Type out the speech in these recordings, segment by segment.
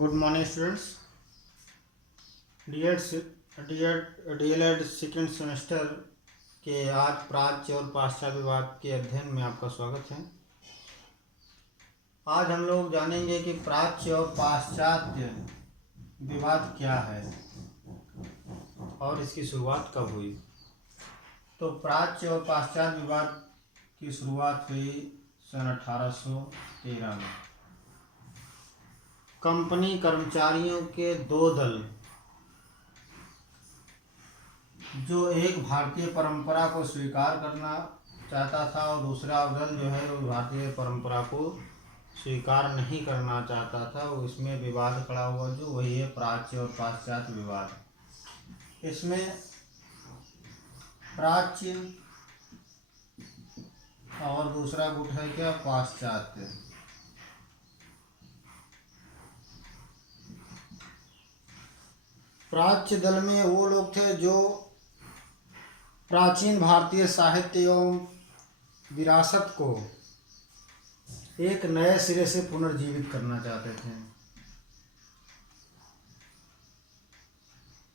Good morning students. DElEd second semester के आज प्राच्य और पाश्चात्य विवाद के अध्ययन में आपका स्वागत है। आज हम लोग जानेंगे कि प्राच्य और पाश्चात्य विवाद क्या है और इसकी शुरुआत कब हुई। तो प्राच्य और पाश्चात्य विवाद की शुरुआत हुई सन 1813 में। कंपनी कर्मचारियों के दो दल, जो एक भारतीय परंपरा को स्वीकार करना चाहता था और दूसरा दल जो है वो भारतीय परंपरा को स्वीकार नहीं करना चाहता था, उसमें विवाद खड़ा हुआ, जो वही है प्राच्य और पाश्चात्य विवाद। इसमें प्राच्य और दूसरा गुट है क्या, पाश्चात्य। प्राच्य दल में वो लोग थे जो प्राचीन भारतीय साहित्य एवं विरासत को एक नए सिरे से पुनर्जीवित करना चाहते थे।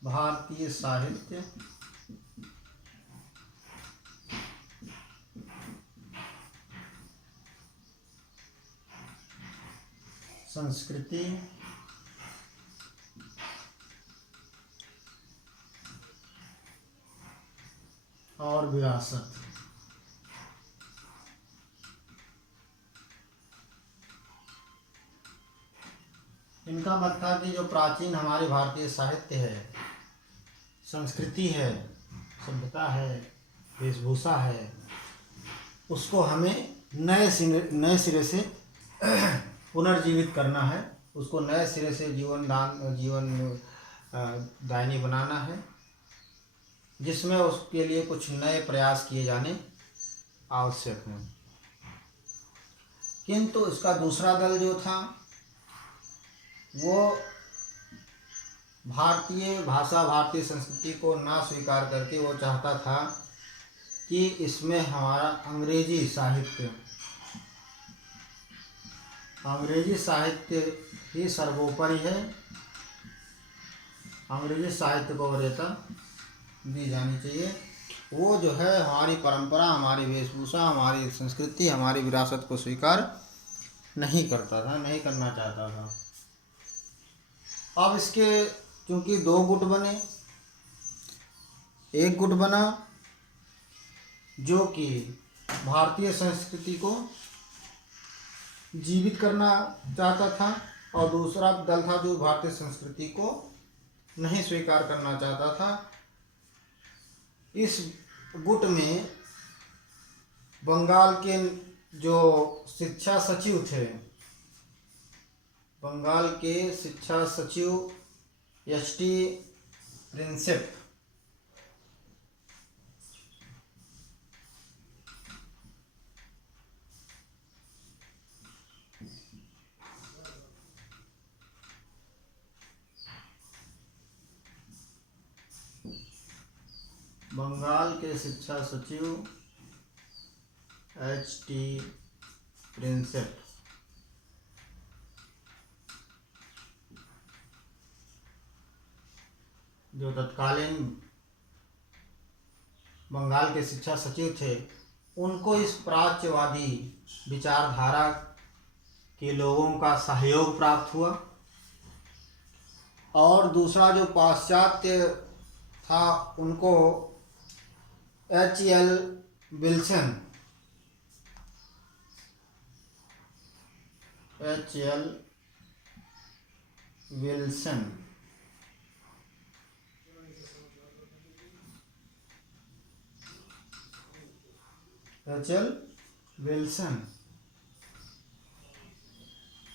भारतीय साहित्य संस्कृति और विरासत, इनका मत था कि जो प्राचीन हमारी भारतीय साहित्य है, संस्कृति है, सभ्यता है, वेशभूषा है, उसको हमें नए सिरे से पुनर्जीवित करना है, उसको नए सिरे से जीवन दायनी बनाना है, जिसमें उसके लिए कुछ नए प्रयास किए जाने आवश्यक हैं। किंतु इसका दूसरा दल जो था वो भारतीय भाषा, भारतीय संस्कृति को ना स्वीकार करके वो चाहता था कि इसमें हमारा अंग्रेजी साहित्य ही सर्वोपरि है, अंग्रेजी साहित्य को वरीयता दी जानी चाहिए। वो जो है हमारी परंपरा, हमारी वेशभूषा, हमारी संस्कृति, हमारी विरासत को स्वीकार नहीं करता था, नहीं करना चाहता था। अब इसके चूंकि दो गुट बने, एक गुट बना जो कि भारतीय संस्कृति को जीवित करना चाहता था और दूसरा दल था जो भारतीय संस्कृति को नहीं स्वीकार करना चाहता था। इस गुट में बंगाल के जो शिक्षा सचिव थे, बंगाल के शिक्षा सचिव एच.टी. प्रिंसेप, बंगाल के शिक्षा सचिव एच.टी. प्रिंसेप जो तत्कालीन बंगाल के शिक्षा सचिव थे, उनको इस प्राच्यवादी विचारधारा के लोगों का सहयोग प्राप्त हुआ। और दूसरा जो पाश्चात्य था, उनको एच.एल. विल्सन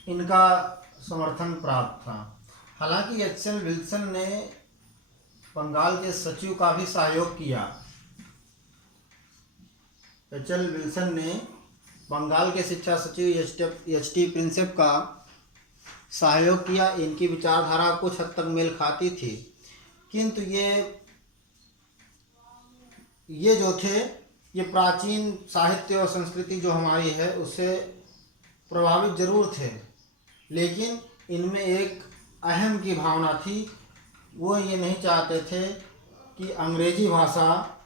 इनका समर्थन प्राप्त था। हालांकि एच.एल. विल्सन ने बंगाल के सचिव का भी सहयोग किया। एच.एल. विल्सन ने बंगाल के शिक्षा सचिव एच.टी. प्रिंसेप का सहयोग किया। इनकी विचारधारा कुछ हद तक मेल खाती थी, किंतु ये जो थे, ये प्राचीन साहित्य और संस्कृति जो हमारी है उससे प्रभावित जरूर थे, लेकिन इनमें एक अहम की भावना थी। वो ये नहीं चाहते थे कि अंग्रेजी भाषा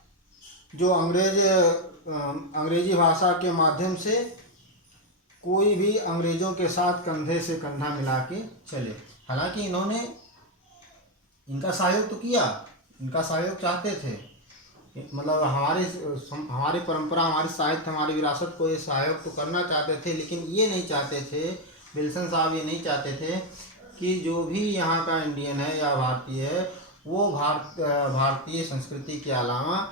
जो अंग्रेजी भाषा के माध्यम से कोई भी अंग्रेज़ों के साथ कंधे से कंधा मिला के चले। हालांकि इन्होंने इनका सहयोग तो किया, इनका सहयोग चाहते थे, मतलब हमारी परंपरा, हमारी साहित्य, हमारी विरासत को ये सहयोग तो करना चाहते थे, लेकिन ये नहीं चाहते थे, विल्सन साहब ये नहीं चाहते थे कि जो भी यहाँ का इंडियन है या भारतीय है वो भारतीय संस्कृति के अलावा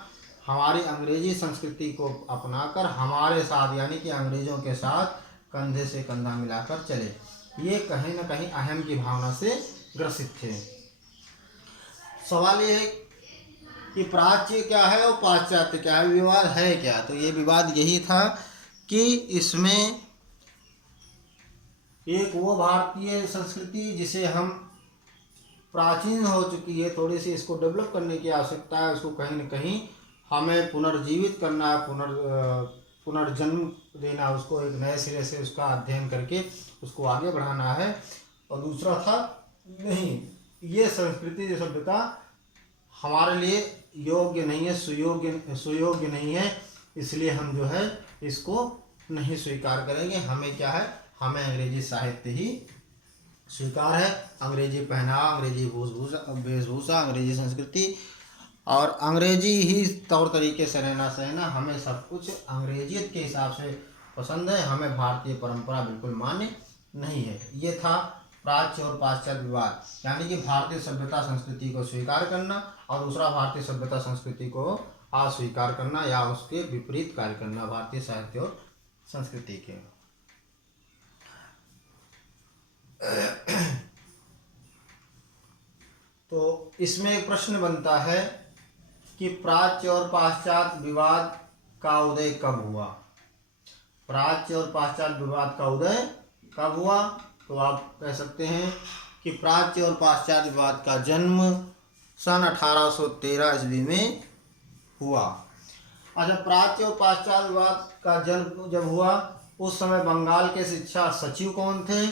हमारी अंग्रेजी संस्कृति को अपनाकर हमारे साथ यानी कि अंग्रेज़ों के साथ कंधे से कंधा मिलाकर चले। ये कहीं ना कहीं अहम की भावना से ग्रसित थे। सवाल ये है कि प्राच्य क्या है और पाश्चात्य क्या है, विवाद है क्या? तो ये विवाद यही था कि इसमें एक वो भारतीय संस्कृति जिसे हम प्राचीन हो चुकी है, थोड़ी सी इसको डेवलप करने की आवश्यकता है, उसको कहीं न कहीं हमें पुनर्जीवित करना है, पुनर्जन्म देना, उसको एक नए सिरे से उसका अध्ययन करके उसको आगे बढ़ाना है। और दूसरा था नहीं, ये संस्कृति, ये सभ्यता हमारे लिए योग्य नहीं है, सुयोग्य नहीं है, इसलिए हम जो है इसको नहीं स्वीकार करेंगे। हमें क्या है, हमें अंग्रेजी साहित्य ही स्वीकार है, अंग्रेजी पहनावा, अंग्रेजी वेशभूषा, अंग्रेजी संस्कृति और अंग्रेजी ही तौर तरीके से रहना सहना, हमें सब कुछ अंग्रेजियत के हिसाब से पसंद है, हमें भारतीय परंपरा बिल्कुल मान्य नहीं है। ये था प्राच्य और पाश्चात्य विवाद, यानी कि भारतीय सभ्यता संस्कृति को स्वीकार करना और दूसरा भारतीय सभ्यता संस्कृति को अस्वीकार करना या उसके विपरीत कार्य करना भारतीय साहित्य और संस्कृति के। तो इसमें एक प्रश्न बनता है कि प्राच्य और पाश्चात्य विवाद का उदय कब हुआ? प्राच्य और पाश्चात्य विवाद का उदय कब हुआ? तो आप कह सकते हैं कि प्राच्य और पाश्चात्य विवाद का जन्म सन 1813 ईस्वी में हुआ। अच्छा, प्राच्य और पाश्चात्य विवाद का जन्म जब हुआ उस समय बंगाल के शिक्षा सचिव कौन थे?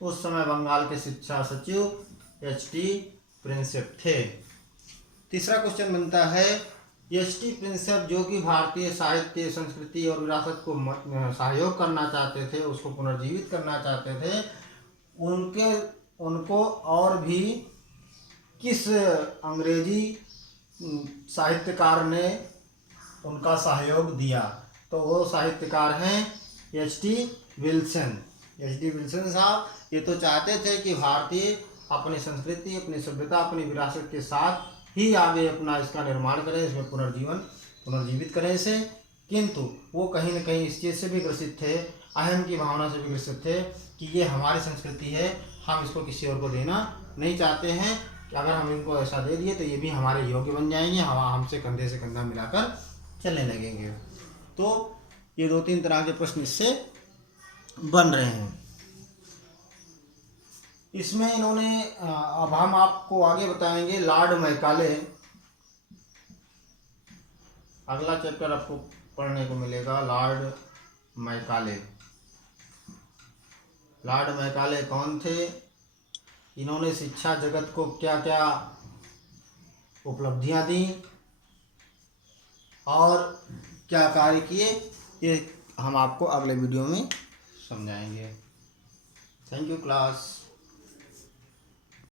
उस समय बंगाल के शिक्षा सचिव एच.टी. प्रिंसेप थे। तीसरा क्वेश्चन बनता है, एच.टी. प्रिंसेप जो कि भारतीय साहित्य, संस्कृति और विरासत को सहयोग करना चाहते थे, उसको पुनर्जीवित करना चाहते थे, उनको और भी किस अंग्रेजी साहित्यकार ने उनका सहयोग दिया? तो वो साहित्यकार हैं एच.टी. विल्सन। एच.टी. विल्सन साहब ये तो चाहते थे कि भारतीय अपनी संस्कृति, अपनी सभ्यता, अपनी विरासत के साथ ही आगे अपना इसका निर्माण करें, इसमें पुनर्जीवित करें इसे, किंतु वो कहीं न कहीं इस चीज़ से भी ग्रसित थे, अहम की भावना से भी ग्रसित थे कि ये हमारी संस्कृति है, हम इसको किसी और को देना नहीं चाहते हैं कि अगर हम इनको ऐसा दे दिए तो ये भी हमारे योग्य बन जाएंगे, हमसे कंधे से कंधा मिलाकर चलने लगेंगे। तो ये 2-3 तरह के प्रश्न इससे बन रहे हैं। इसमें इन्होंने अब हम आपको आगे बताएंगे लॉर्ड मैकाले। अगला चैप्टर आपको पढ़ने को मिलेगा लॉर्ड मैकाले। लॉर्ड मैकाले कौन थे? इन्होंने शिक्षा जगत को क्या क्या उपलब्धियां दी और क्या कार्य किए, ये हम आपको अगले वीडियो में समझाएंगे। Thank you class.